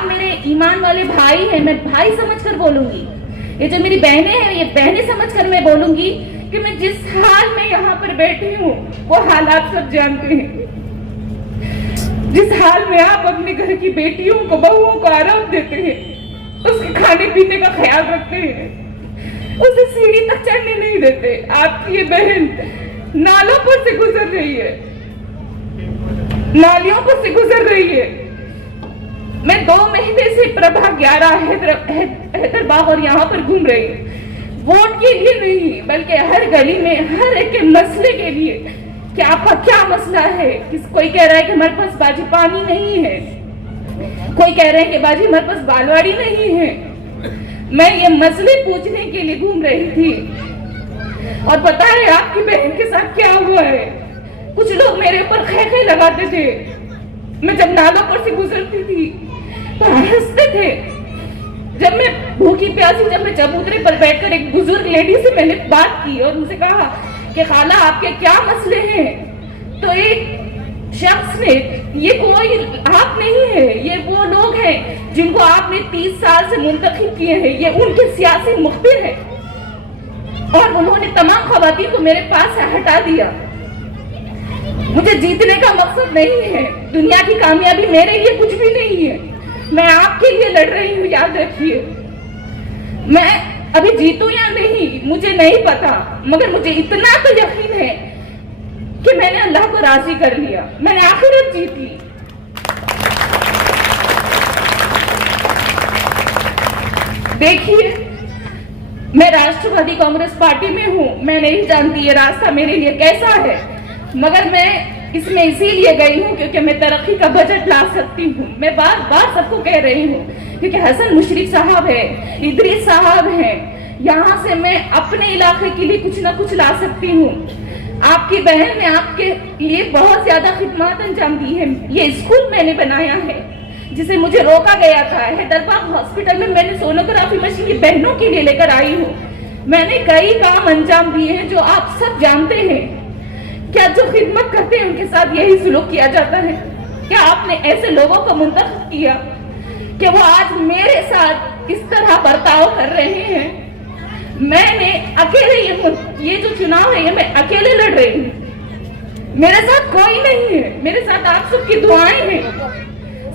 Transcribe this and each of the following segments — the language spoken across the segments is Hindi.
आप मेरे ईमान वाले भाई हैं, मैं भाई समझकर बोलूंगी। ये जो मेरी बहनें हैं, ये बहनें समझकर मैं बोलूंगी कि मैं जिस हाल में यहाँ पर बैठी हूँ वो हालात सब जानते हैं। जिस हाल में आप अपने घर की बेटियों को, बहुओं को आराम देते हैं, उसके खाने पीने का ख्याल रखते हैं, उसे सीढ़ी तक चढ़ने नहीं देते। आपकी ये बहन नालों पर से गुजर रही है, नालियों पर से गुजर रही है। मैं 2 महीने से प्रभा 11 हैदराबाद और यहाँ पर घूम रही हूँ, वोट के लिए नहीं बल्कि हर गली में हर एक के मसले के लिए कि आपका क्या मसला है। कोई कह रहा है कि हमारे पास बाजी पानी नहीं है, कोई कह रहे हैं कि बाजी हमारे पास बालवाड़ी नहीं है। मैं ये मसले पूछने के लिए घूम रही थी और पता है आपकी बहन के साथ क्या हुआ है। कुछ लोग मेरे ऊपर खै लगाते थे, मैं जब नालों पर से गुजरती थी तो हंसते थे। जब मैं भूखी प्यासी, जब मैं चबूतरे पर बैठकर एक बुजुर्ग लेडी से मैंने बात की और उनसे कहा कि खाला आपके क्या मसले हैं, तो एक शख्स ने, ये कोई आप नहीं है, ये वो लोग हैं जिनको आपने 30 साल से मुंतखब किए हैं, ये उनके सियासी मुखबिर है और उन्होंने तमाम खवातीन को मेरे पास से हटा दिया। मुझे जीतने का मकसद नहीं है, दुनिया की कामयाबी मेरे लिए कुछ भी नहीं है, मैं आपके लिए लड़ रही हूँ, याद रखिए। मैं अभी जीतूं या नहीं मुझे नहीं पता, मगर मुझे इतना तो यकीन है कि मैंने अल्लाह को राजी कर लिया, मैंने आखिरत जीत ली। देखिए, मैं राष्ट्रवादी कांग्रेस पार्टी में हूँ, मैं नहीं जानती ये रास्ता मेरे लिए कैसा है, मगर मैं इसमें इसीलिए गई हूँ क्योंकि मैं तरक्की का बजट ला सकती हूँ। मैं बार बार सबको कह रही हूँ क्योंकि हसन मुशर्रफ साहब है, इदरीस साहब हैं, यहाँ से मैं अपने इलाके के लिए कुछ ना कुछ ला सकती हूँ। आपकी बहन ने आपके लिए बहुत ज्यादा खिदमत अंजाम दी है। ये स्कूल मैंने बनाया है जिसे मुझे रोका गया था। हैदराबाद हॉस्पिटल में मैंने सोनोग्राफी मशीन की बहनों के लिए लेकर आई हूँ। मैंने कई काम अंजाम दिए हैं जो आप सब जानते हैं। क्या जो खिदमत करते हैं उनके साथ यही सुलूक किया जाता है? क्या आपने ऐसे लोगों को मुंतखब किया कि वो आज मेरे साथ इस तरह बर्ताव कर रहे हैं? मैंने अकेले ये जो चुनाव है ये मैं अकेले लड़ रही हूँ, मेरे साथ कोई नहीं है, मेरे साथ आप सबकी दुआएं हैं,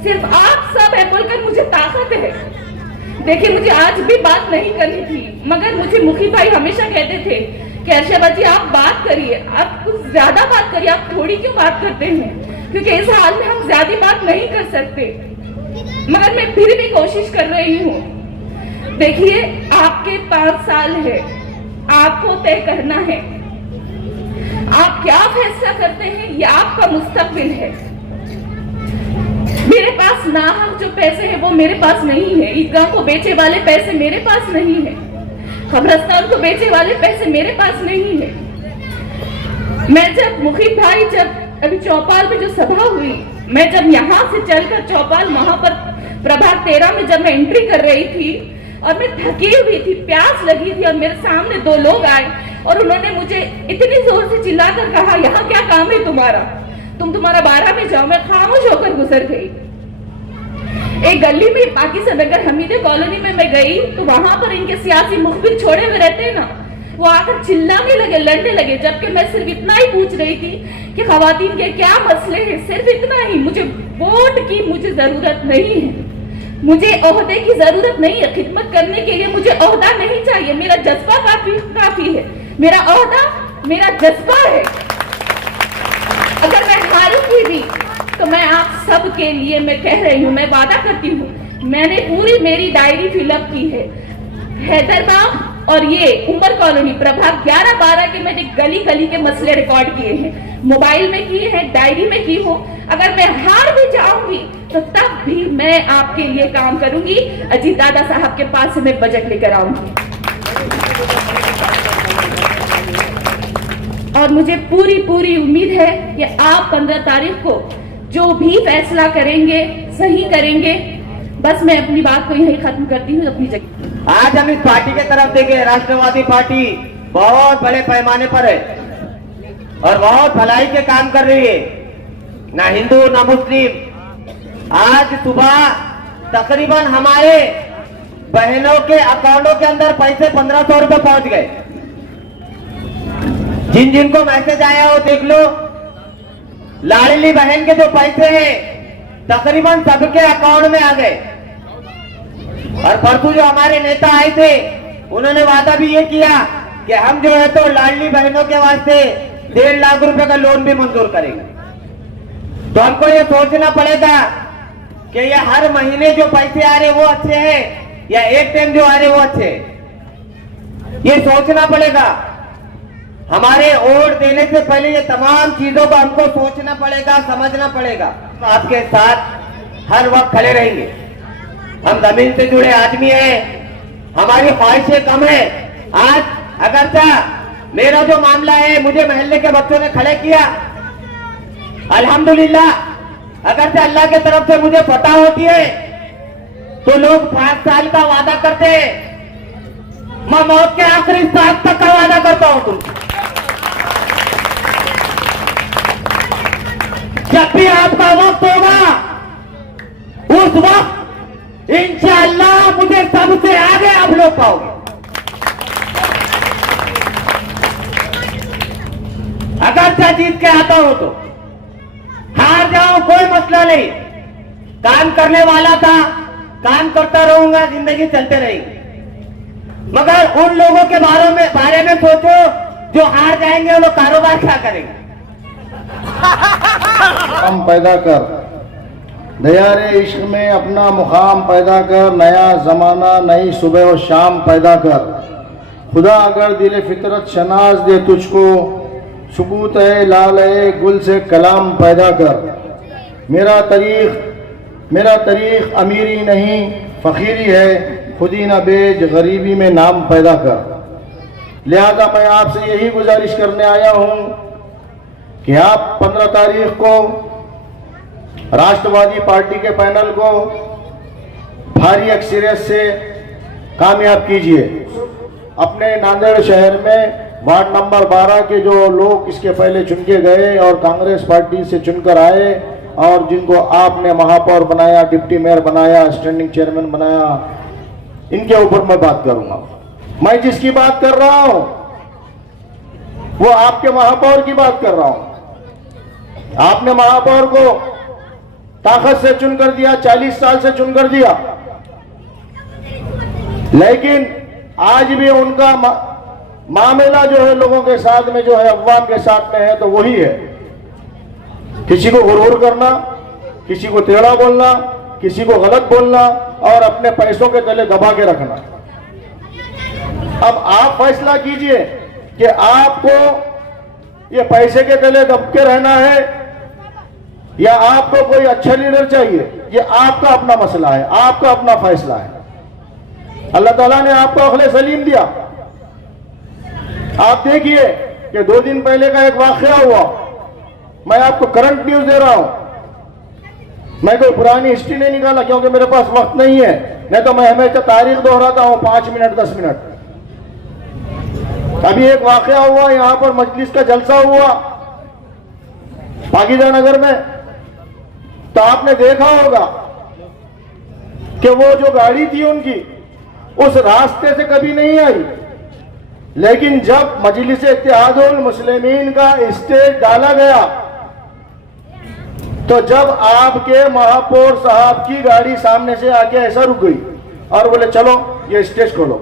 सिर्फ आप सब है बोलकर मुझे ताकत है। देखिए, मुझे आज भी बात नहीं करनी थी, मगर मुझे मुखी भाई हमेशा कहते थे कि अर्शा जी आप बात करिए, आप कुछ ज्यादा बात करिए, आप थोड़ी क्यों बात करते हैं, क्योंकि इस हाल में हम ज्यादा बात नहीं कर सकते। मगर मैं फिर भी कोशिश कर रही हूँ। देखिए, आपके 5 साल है, आपको तय करना है आप क्या फैसला करते हैं, ये आपका मुस्तकबिल है। मेरे पास नाहक जो पैसे हैं वो मेरे पास नहीं है, ईदगाह को बेचे वाले पैसे मेरे पास नहीं है, कब्रिस्तान को बेचे वाले पैसे मेरे पास नहीं है। मैं जब मुखी भाई, जब अभी चौपाल में जो सभा हुई, मैं जब यहाँ से चलकर चौपाल वहां पर प्रभाग 13 में जब मैं एंट्री कर रही थी और मैं थकी हुई थी, प्यास लगी थी, और मेरे सामने 2 लोग आए और उन्होंने मुझे इतनी जोर से चिल्लाकर कहा, यहाँ क्या काम है तुम्हारा, तुम्हारा 12 में जाओ। मैं खामोश होकर गुजर गई। एक गली में पाकिस्तान नगर हमीदे कॉलोनी में मैं गई तो वहां पर इनके सियासी मुखबिर छोड़े हुए रहते हैं ना, वो आकर चिल्लाने लगे, लड़ने लगे, जबकि मैं सिर्फ इतना ही पूछ रही थी कि खवातीन के क्या मसले हैं, सिर्फ इतना ही। मुझे वोट की मुझे जरूरत नहीं है, मुझे ओहदे की जरूरत नहीं है, खिदमत करने के लिए मुझे ओहदा नहीं चाहिए, मेरा जज्बा काफी है, मेरा ओहदा मेरा जज्बा है। अगर मैं हारूंगी भी तो मैं आप सब के लिए मैं कह रही हूँ, मैं वादा करती हूँ, मैंने पूरी मेरी डायरी फिलअप की है। हैदराबाद और ये उमर कॉलोनी प्रभाग 11-12 के मैंने गली गली के मसले रिकॉर्ड किए हैं, मोबाइल में किए हैं, डायरी में की हो। अगर मैं हार भी जाऊंगी तो तब भी मैं आपके लिए काम करूंगी। अजीत दादा साहब के पास से मैं बजट लेकर आऊंगी और मुझे पूरी उम्मीद है कि आप 15 तारीख को जो भी फैसला करेंगे सही करेंगे। बस मैं अपनी बात को यही खत्म करती हूँ अपनी जगह। आज हम इस पार्टी के तरफ देखें, राष्ट्रवादी पार्टी बहुत बड़े पैमाने पर है और बहुत भलाई के काम कर रही है, ना हिंदू ना मुस्लिम। आज सुबह तकरीबन हमारे बहनों के अकाउंटों के अंदर पैसे 1500 रुपए पहुंच गए। जिन जिनको मैसेज आया हो देख लो, लाडली बहन के जो पैसे हैं तकरीबन सबके अकाउंट में आ गए। और परसों जो हमारे नेता आए थे उन्होंने वादा भी ये किया कि हम जो है तो लाडली बहनों के वास्ते 1.5 लाख रुपए का लोन भी मंजूर करेंगे। तो हमको ये सोचना पड़ेगा कि ये हर महीने जो पैसे आ रहे वो अच्छे हैं या एक टाइम जो आ रहे वो अच्छे हैं, ये सोचना पड़ेगा। हमारे वोट देने से पहले ये तमाम चीजों को हमको सोचना पड़ेगा, समझना पड़ेगा। आपके साथ हर वक्त खड़े रहेंगे। हम जमीन से जुड़े आदमी हैं, हमारी ख्वाहिशें कम है। आज अगरचा मेरा जो मामला है, मुझे मोहल्ले के बच्चों ने खड़े किया, अल्हम्दुलिल्लाह। अगर से अल्लाह की तरफ से मुझे पता होती है तो लोग 5 साल का वादा करते हैं, मैं मौत के आखिरी सांस तक का वादा करता हूं तुमसे। जब भी आपका वक्त होगा उस वक्त इंशाअल्लाह मुझे सबसे आगे आप लोग पाओगे। अगर से जीत के आता हो तो हार जाओ कोई मसला नहीं, काम करने वाला था, काम करता रहूंगा, जिंदगी चलते रहेगी। मगर उन लोगों के बारे में सोचो जो हार जाएंगे, वो कारोबार क्या करेंगे। हम पैदा कर दयारे इश्क में अपना मुकाम पैदा कर, नया जमाना नई सुबह और शाम पैदा कर। खुदा अगर दिल फितरत शनाज दे तुझको, सुकूत है लाल है गुल से कलाम पैदा कर। मेरा तरीख अमीरी नहीं फ़कीरी है, खुदी न बेच गरीबी में नाम पैदा कर। लिहाजा मैं आपसे यही गुजारिश करने आया हूँ कि आप 15 तारीख को राष्ट्रवादी पार्टी के पैनल को भारी अक्सरियत से कामयाब कीजिए। अपने नांदेड़ शहर में वार्ड नंबर 12 के जो लोग इसके पहले चुन के गए और कांग्रेस पार्टी से चुनकर आए और जिनको आपने महापौर बनाया, डिप्टी मेयर बनाया, स्टैंडिंग चेयरमैन बनाया, इनके ऊपर मैं बात करूंगा। मैं जिसकी बात कर रहा हूं वो आपके महापौर की बात कर रहा हूं। आपने महापौर को ताकत से चुनकर दिया, 40 साल से चुनकर दिया, लेकिन आज भी उनका मामला जो है लोगों के साथ में जो है अवाम के साथ में है तो वही है, किसी को गुरूर करना, किसी को टेढ़ा बोलना, किसी को गलत बोलना और अपने पैसों के तले दबा के रखना। अब आप फैसला कीजिए कि आपको ये पैसे के तले दब के रहना है या आपको कोई अच्छा लीडर चाहिए। ये आपका अपना मसला है, आपका अपना फैसला है। अल्लाह ताला ने आपको अक्ल सलीम दिया। आप देखिए कि 2 दिन पहले का एक वाकया हुआ, मैं आपको करंट न्यूज दे रहा हूं। मैं कोई पुरानी हिस्ट्री नहीं निकाला क्योंकि मेरे पास वक्त नहीं है, नहीं तो मैं हमेशा तारीख दोहराता हूं 5 मिनट 10 मिनट। अभी एक वाकया हुआ, यहां पर मजलिस का जलसा हुआ पाकीज़ा नगर में, तो आपने देखा होगा कि वो जो गाड़ी थी उनकी उस रास्ते से कभी नहीं आई, लेकिन जब मजलिस इत्तेहादुल मुस्लिमीन का स्टेज डाला गया तो जब आपके महापौर साहब की गाड़ी सामने से आके ऐसा रुक गई और बोले चलो ये स्टेज खोलो,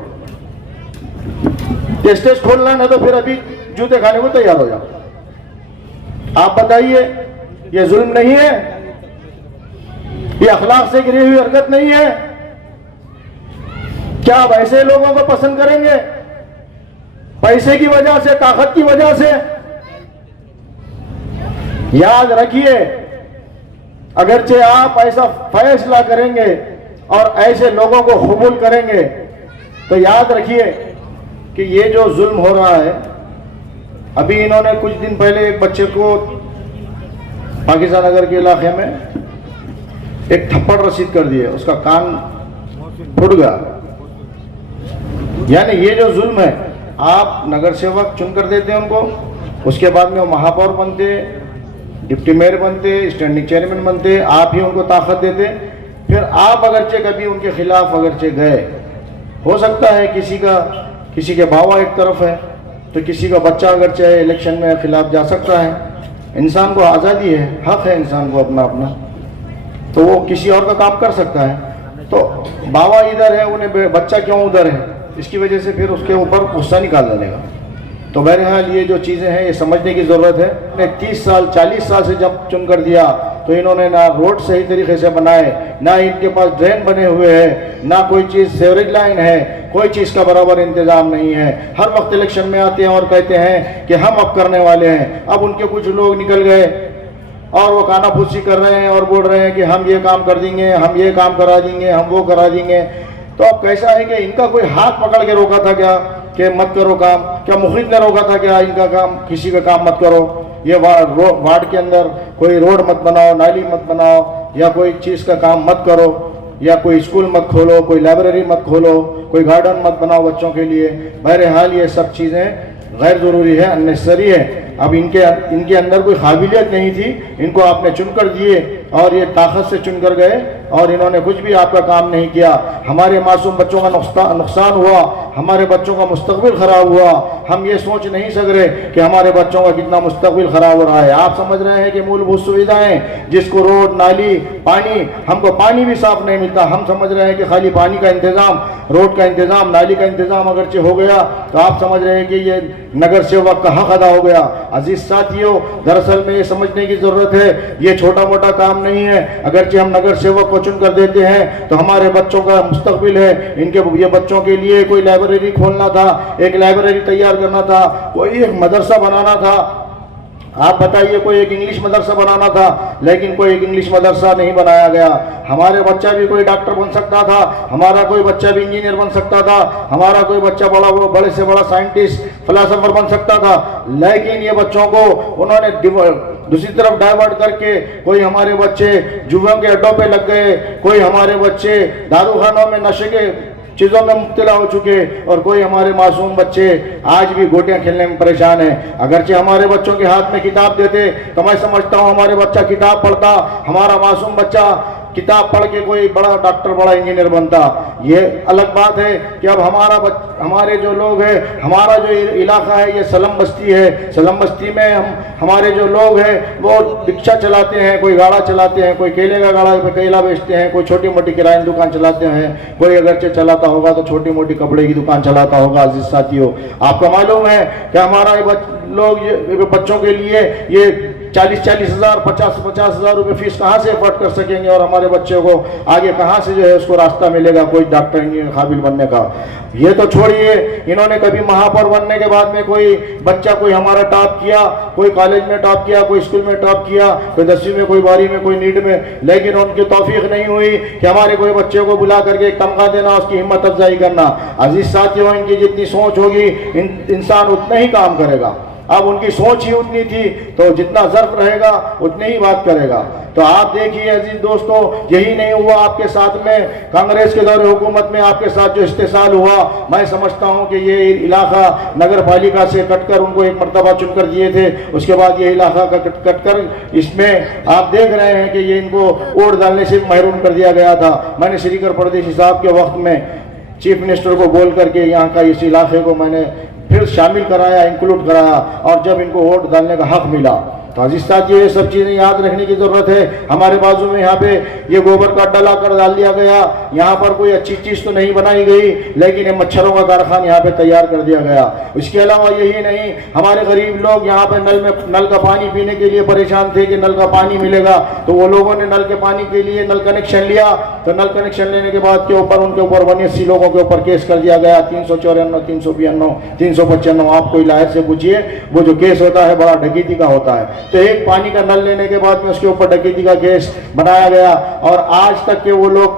ये स्टेज खोलना नहीं तो फिर अभी जूते खाने को तैयार हो जाओ। आप बताइए ये जुल्म नहीं है? ये अखलाक से गिरी हुई हरकत नहीं है? क्या आप ऐसे लोगों को पसंद करेंगे पैसे की वजह से, ताकत की वजह से? याद रखिए, अगरचे आप ऐसा फैसला करेंगे और ऐसे लोगों को कबूल करेंगे तो याद रखिए कि ये जो जुल्म हो रहा है, अभी इन्होंने कुछ दिन पहले एक बच्चे को पाकीज़ा नगर के इलाके में एक थप्पड़ रसीद कर दिए, उसका कान फूट गया। यानी ये जो जुल्म है, आप नगर सेवक चुन कर देते हैं उनको, उसके बाद में वो महापौर बनते, डिप्टी मेयर बनते, स्टैंडिंग चेयरमैन बनते, आप ही उनको ताकत देते, फिर आप अगरचे कभी उनके खिलाफ अगरचे गए, हो सकता है किसी के बाबा एक तरफ है तो किसी का बच्चा अगर चाहे इलेक्शन में खिलाफ जा सकता है। इंसान को आज़ादी है, हक है इंसान को अपना अपना, तो वो किसी और का काम कर सकता है। तो बाबा इधर है, उन्हें बच्चा क्यों उधर है, इसकी वजह से फिर उसके ऊपर गुस्सा निकाल देगा। तो बहरहाल ये जो चीज़ें हैं ये समझने की ज़रूरत है। ने 30 साल 40 साल से जब चुन कर दिया तो इन्होंने ना रोड सही तरीके से बनाए, ना इनके पास ड्रेन बने हुए हैं, ना कोई चीज़ सेवरेज लाइन है, कोई चीज़ का बराबर इंतजाम नहीं है। हर वक्त इलेक्शन में आते हैं और कहते हैं कि हम अब करने वाले हैं। अब उनके कुछ लोग निकल गए और वो कानाफूसी कर रहे हैं और बोल रहे हैं कि हम ये काम कर देंगे, हम ये काम करा देंगे, हम वो करा देंगे। तो अब कैसा है कि इनका कोई हाथ पकड़ के रोका था क्या कि मत करो काम? क्या मुखिद ने रोका था क्या इनका काम, किसी का काम मत करो? ये वार्ड के अंदर कोई रोड मत बनाओ, नाली मत बनाओ, या कोई चीज़ का काम मत करो, या कोई स्कूल मत खोलो, कोई लाइब्रेरी मत खोलो, कोई गार्डन मत बनाओ बच्चों के लिए। बहरहाल ये सब चीज़ें गैर ज़रूरी है, अननेसेसरी है। अब इनके अंदर कोई काबिलियत नहीं थी, इनको आपने चुनकर दिए और ये ताकत से चुनकर गए और इन्होंने कुछ भी आपका काम नहीं किया। हमारे मासूम बच्चों का नुकसान हुआ, हमारे बच्चों का मुस्तकबिल ख़राब हुआ। हम ये सोच नहीं सक रहे कि हमारे बच्चों का कितना मुस्तकबिल ख़राब हो रहा है। आप समझ रहे हैं कि मूलभूत सुविधाएं, जिसको रोड, नाली, पानी, हमको पानी भी साफ नहीं मिलता। हम समझ रहे हैं कि खाली पानी का इंतज़ाम, रोड का इंतज़ाम, नाली का इंतज़ाम अगरचे हो गया तो आप समझ रहे हैं कि ये नगर सेवक का हक अदा हो गया। अजीज साथियों, दरअसल में ये समझने की ज़रूरत है, ये छोटा मोटा काम नहीं है। अगरचे हम नगर सेवक को चुन कर देते हैं तो हमारे बच्चों का मुस्तकबिल है, ये बच्चों के लिए कोई लाइब्रेरी खोलना था, एक लाइब्रेरी तैयार करना था, कोई एक मदरसा बनाना था। आप बताइए, कोई एक इंग्लिश मदरसा बनाना था, लेकिन कोई एक इंग्लिश मदरसा नहीं बनाया गया। हमारे बच्चा भी कोई डॉक्टर बन सकता था, हमारा कोई बच्चा भी इंजीनियर बन सकता था, हमारा कोई बच्चा बड़े से बड़ा साइंटिस्ट, फिलासफर बन सकता था, लेकिन ये बच्चों को उन्होंने दूसरी तरफ डाइवर्ट करके कोई हमारे बच्चे जुआ के अड्डों पे लग गए, कोई हमारे बच्चे दारूखानों में नशे के चीज़ों में मुब्तला हो चुके, और कोई हमारे मासूम बच्चे आज भी गोटियां खेलने में परेशान हैं। अगरचे हमारे बच्चों के हाथ में किताब देते तो मैं समझता हूँ हमारे बच्चा किताब पढ़ता, हमारा मासूम बच्चा किताब पढ़ के कोई बड़ा डॉक्टर, बड़ा इंजीनियर बनता। ये अलग बात है कि अब हमारे जो लोग हैं, हमारा जो इलाका है ये सलम बस्ती है। सलम बस्ती में हमारे जो लोग हैं वो रिक्शा चलाते हैं, कोई गाड़ा चलाते हैं, कोई केले का गाड़ा पे केला बेचते हैं, कोई छोटी मोटी किराए दुकान चलाते हैं, कोई अगरचे चलाता होगा तो छोटी मोटी कपड़े की दुकान चलाता होगा। अजीज साथियों, आपको मालूम है कि हमारा लोग ये बच्चों के लिए ये 40-40 हज़ार, 50-50 हज़ार रुपये फीस कहाँ से अफोर्ड कर सकेंगे, और हमारे बच्चों को आगे कहाँ से जो है उसको रास्ता मिलेगा कोई डॉक्टर इंजीनियर काबिल बनने का। ये तो छोड़िए, इन्होंने कभी महापौर बनने के बाद में कोई बच्चा कोई हमारा टॉप किया, कोई कॉलेज में टॉप किया, कोई स्कूल में टॉप किया, कोई 10वीं में, कोई 12वीं में, कोई नीट में, लेकिन उनकी तौफीक नहीं हुई कि हमारे कोई बच्चे को बुला करके एक तमगा देना, उसकी हिम्मत अफजाई करना। अजीज साथियों, इनकी जितनी सोच होगी इंसान उतना ही काम करेगा। अब उनकी सोच ही उतनी थी तो जितना ज़र्फ रहेगा उतनी ही बात करेगा। तो आप देखिए अजीज दोस्तों, यही नहीं हुआ आपके साथ में, कांग्रेस के दौरे हुकूमत में आपके साथ जो इस्तेसाल हुआ, मैं समझता हूं कि ये इलाका नगर पालिका से कटकर उनको एक मरतबा चुनकर दिए थे, उसके बाद ये इलाका का कटकर इसमें आप देख रहे हैं कि ये इनको वोट डालने से महरूम कर दिया गया था। मैंने श्रीकर परदेशी साहब के वक्त में चीफ मिनिस्टर को बोल करके यहाँ का इस इलाके को मैंने फिर शामिल कराया, इंक्लूड कराया, और जब इनको वोट डालने का हक मिला तो अजीज साथियों ये सब चीज़ें याद रखने की ज़रूरत है। हमारे बाजू में यहाँ पे ये गोबर का अड्डा ला कर डाल दिया गया, यहाँ पर कोई अच्छी चीज़ तो नहीं बनाई गई, लेकिन ये मच्छरों का कारखाना यहाँ पे तैयार कर दिया गया। इसके अलावा यही नहीं, हमारे गरीब लोग यहाँ पे नल का पानी पीने के लिए परेशान थे कि नल का पानी मिलेगा, तो वो लोगों ने नल के पानी के लिए नल कनेक्शन लिया, तो नल कनेक्शन लेने के बाद के ऊपर उनके ऊपर 89 लोगों के ऊपर केस कर दिया गया, 354, 392, 395। आप कोई लायर से पूछिए, वो जो केस होता है बड़ा डकैती का होता है। तो एक पानी का नल लेने के बाद में उसके ऊपर डकैती का केस बनाया गया, और आज तक के वो लोग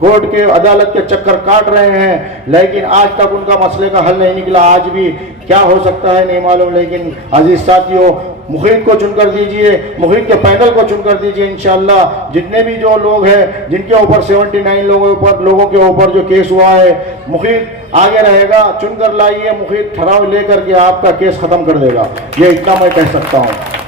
कोर्ट के, अदालत के चक्कर काट रहे हैं, लेकिन आज तक उनका मसले का हल नहीं निकला। आज भी क्या हो सकता है नहीं मालूम, लेकिन अजीज साथियों मुखीद को चुनकर दीजिए, मुखीद के पैनल को चुनकर दीजिए। इंशाल्लाह जितने भी जो लोग हैं जिनके ऊपर 79 लोगों के ऊपर जो केस हुआ है, मुखीद आगे रहेगा, चुनकर लाइए, मुखीद ठहराव लेकर के आपका केस खत्म कर देगा, ये इतना मैं कह सकता हूँ।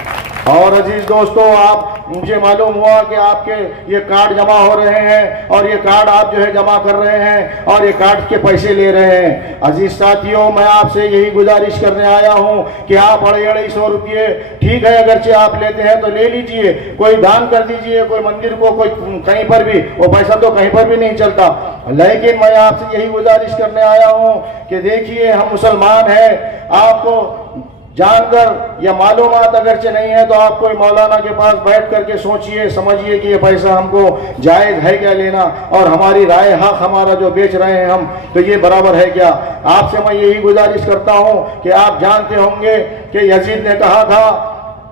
और अजीज दोस्तों, आप मुझे मालूम हुआ कि आपके ये कार्ड जमा हो रहे हैं और ये कार्ड आप जो है जमा कर रहे हैं और ये कार्ड के पैसे ले रहे हैं। अजीज साथियों, मैं आपसे यही गुजारिश करने आया हूं कि आप 250 रुपये ठीक है, अगरचे आप लेते हैं तो ले लीजिए, कोई दान कर दीजिए, कोई मंदिर को, कोई कहीं पर भी, वो पैसा तो कहीं पर भी नहीं चलता। लेकिन मैं आपसे यही गुजारिश करने आया हूं कि देखिए, हम मुसलमान हैं, आपको जानकर या मालूमात अगरचे नहीं है तो आप कोई मौलाना के पास बैठ करके सोचिए, समझिए कि ये पैसा हमको जायज़ है क्या लेना, और हमारी राय हक हमारा जो बेच रहे हैं हम, तो ये बराबर है क्या। आपसे मैं यही गुजारिश करता हूं कि आप जानते होंगे कि यजीद ने कहा था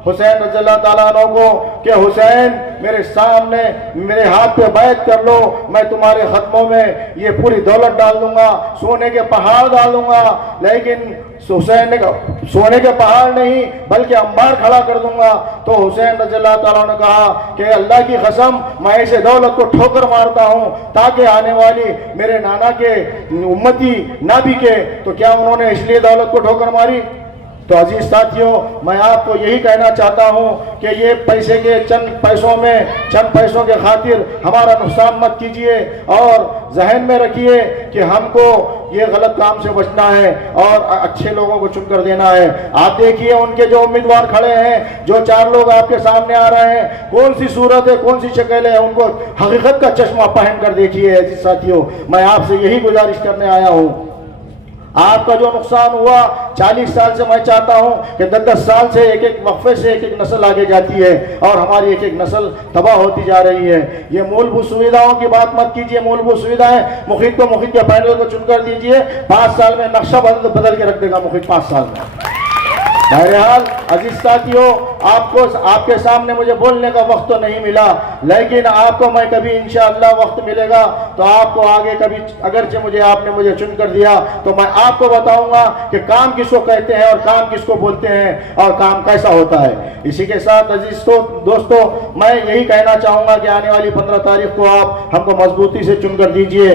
हुसैन रज़ियल्लाहु ताला अन्हु को कि हुसैन, मेरे सामने मेरे हाथ पे बैत कर लो, मैं तुम्हारे खत्मों में ये पूरी दौलत डाल दूंगा, सोने के पहाड़ डाल दूंगा। लेकिन हुसैन ने कहा सोने के पहाड़ नहीं बल्कि अंबार खड़ा कर दूंगा। तो हुसैन रज़ियल्लाहु ताला ने कहा कि अल्लाह की कसम, मैं ऐसे दौलत को ठोकर मारता हूं ताकि आने वाली मेरे नाना के उम्मती ना बिके। तो क्या उन्होंने इसलिए दौलत को ठोकर मारी? तो अजीज साथियों, मैं आपको यही कहना चाहता हूं कि ये पैसे के चंद पैसों के खातिर हमारा नुकसान मत कीजिए, और जहन में रखिए कि हमको ये गलत काम से बचना है और अच्छे लोगों को चुनकर देना है। आप देखिए, उनके जो उम्मीदवार खड़े हैं, जो 4 लोग आपके सामने आ रहे हैं, कौन सी सूरत है, कौन सी शक्ल है, उनको हकीकत का चश्मा पहन कर देखिए। अजीज साथियों, मैं आपसे यही गुजारिश करने आया हूँ, आपका जो नुकसान हुआ 40 साल से, मैं चाहता हूं कि 10-10 साल से एक वक्फे से एक नस्ल आगे जाती है और हमारी एक नस्ल तबाह होती जा रही है। ये मूलभूत सुविधाओं की बात मत कीजिए, मूलभूत सुविधाएं मुखिद के पैनल को चुनकर दीजिए, 5 साल में नक्शा बदल के रख देगा मुखिद, 5 साल में। बहरहाल अजीज साथियों, आपके सामने मुझे बोलने का वक्त तो नहीं मिला, लेकिन आपको मैं कभी इंशाअल्लाह वक्त मिलेगा तो आपको आगे कभी, अगरचे आपने मुझे चुनकर दिया तो मैं आपको बताऊंगा कि काम किसको कहते हैं और काम किसको बोलते हैं और काम कैसा होता है। इसी के साथ अजीज दोस्तों, मैं यही कहना चाहूंगा कि आने वाली 15 तारीख को आप हमको मजबूती से चुनकर दीजिए।